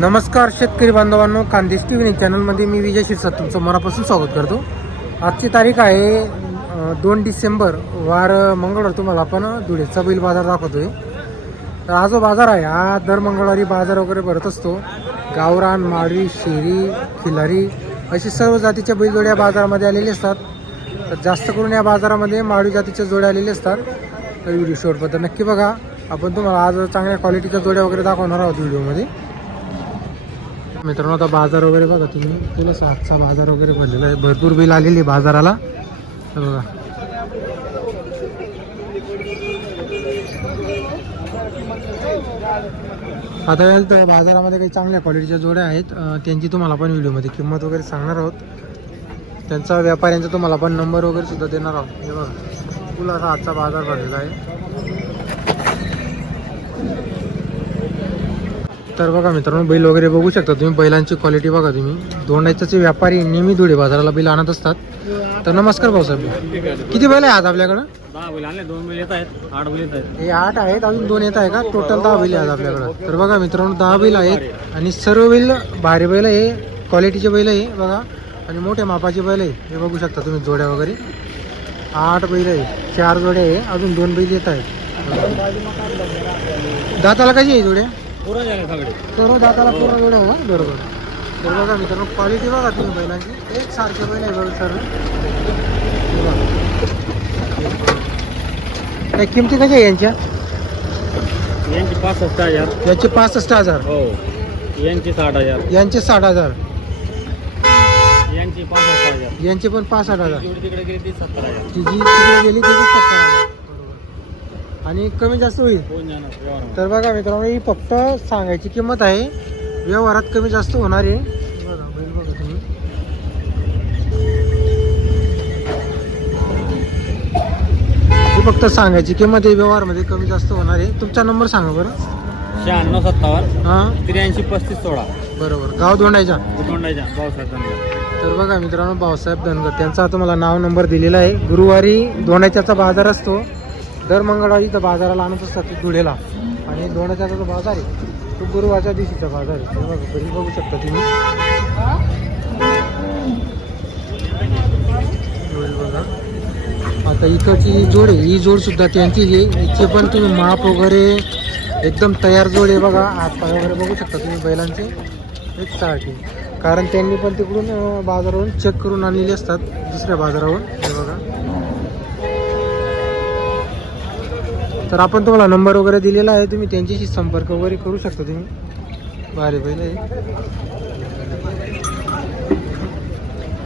नमस्कार शेतकरी बांधवांनो कांदेश टी व्ही चॅनलमध्ये मी विजय शिरसाट तुमचं मनापासून स्वागत करतो. आजची तारीख आहे दोन डिसेंबर वार मंगळवार तुम्हाला आपण धुळेचा बैल बाजार दाखवतोय. तर हा जो बाजार आहे हा दर मंगळवारी बाजार वगैरे भरत असतो. गावरान माळी शेरी खिलारी अशी सर्व जातीच्या बैलजोड्या बाजारामध्ये आलेले असतात. तर जास्त करून या बाजारामध्ये माळी जातीच्या जोड्या आलेल्या असतात. तर व्हिडिओ शॉर्टबद्दल नक्की बघा. आपण तुम्हाला आज चांगल्या क्वालिटीच्या जोड्या वगैरे दाखवणार आहोत व्हिडिओमध्ये. मित्रांनो आता बाजार वगैरे बघा तुम्ही. तुला सातचा बाजार वगैरे भरलेला आहे. भरपूर बिल आलेली आहे बाजाराला. तर बघा. आता वेळेल तर बाजारामध्ये काही चांगल्या क्वालिटीच्या जोड्या आहेत. त्यांची तुम्हाला पण व्हिडिओमध्ये किंमत वगैरे सांगणार आहोत. त्यांचा व्यापाऱ्यांचा तुम्हाला पण नंबर वगैरे सुद्धा देणार आहोत. हे बघा. तुला असा आजचा बाजार भरलेला आहे. तर बघा मित्रांनो बैल वगैरे बघू शकता तुम्ही. बैलांची क्वालिटी बघा तुम्ही. दोंडाच्याचे व्यापारी नेहमी धुळे बाजाराला बैल आणत असतात. तर नमस्कार भाऊसाहेब किती बैल आहे आज आपल्याकडं? हे आठ आहेत. अजून दोन येत आहे का? टोटल दहा बैल आहेत आपल्याकडं. तर बघा मित्रांनो दहा बैल आहेत. आणि सर्व बैल भारी बैल आहे. क्वालिटीचे बैल आहे बघा. आणि मोठ्या मापाचे बैल आहे. हे बघू शकता तुम्ही जोड्या वगैरे. आठ बैल आहे. चार जोड्या आहे. अजून दोन बैल येत आहेत. दाताला कशी आहे जोड्या? सर्व दाताला पूर्ण आहे का बरोबर. तर बघा मित्रांनो क्वालिटी बघा तुम्ही बैलांची एक सारखे बैल आहे बरोबर सर्व. काय किमती कशा आहे यांच्या? यांची पासष्ट हजार. याचे पासष्ट हजार. हो. यांची साठ हजार. यांचे साठ हजार. यांची पासष्ट हजार. यांचे पण पासष्ट हजार. जेवढी तिकडे गेली ती सत्तर हजार ती जी तिकडे गेली त्याचे सत्तर हजार आणि कमी जास्त होईल. व्यवहारामध्ये? तर बघा मित्रांनो ही फक्त सांगायची किंमत आहे. व्यवहारात कमी जास्त होणार आहे. बघा बैल बघा तुम्ही. ही फक्त सांगायची किंमत आहे व्यवहारमध्ये कमी जास्त होणार आहे. तुमचा नंबर सांगा बरं. शहाण्णव सत्तावन्न हां. त्र्याऐंशी पस्तीस सोळा. बरोबर. गाव दोंडायचा तर बघा मित्रांनो भाऊसाहेब धनगर त्यांचा तुम्हाला नाव नंबर दिलेला आहे. गुरुवारी दोंडाच्याचा बाजार असतो. दर मंगळवारी इथं बाजाराला आणत असतात धुळेला. आणि दोंडाच्याचा जो बाजार आहे तो गुरुवारच्या दिवशीचा बाजार आहे. बघा घरी बघू शकता तुम्ही. बघा. आता इकडची ही जोड आहे ही जोड सुद्धा त्यांची आहे. इथे पण तुम्ही माप वगैरे एकदम तयार जोड आहे बघा. हात वगैरे बघू शकता तुम्ही बैलांचे. एक सारखे कारण त्यांनी पण तिकडून बाजारावरून चेक करून आणलेले असतात दुसऱ्या बाजारावरून. हे बघा. तर आपण तुम्हाला नंबर वगैरे दिलेला आहे तुम्ही त्यांच्याशी संपर्क वगैरे करू शकता तुम्ही. भारी पहिले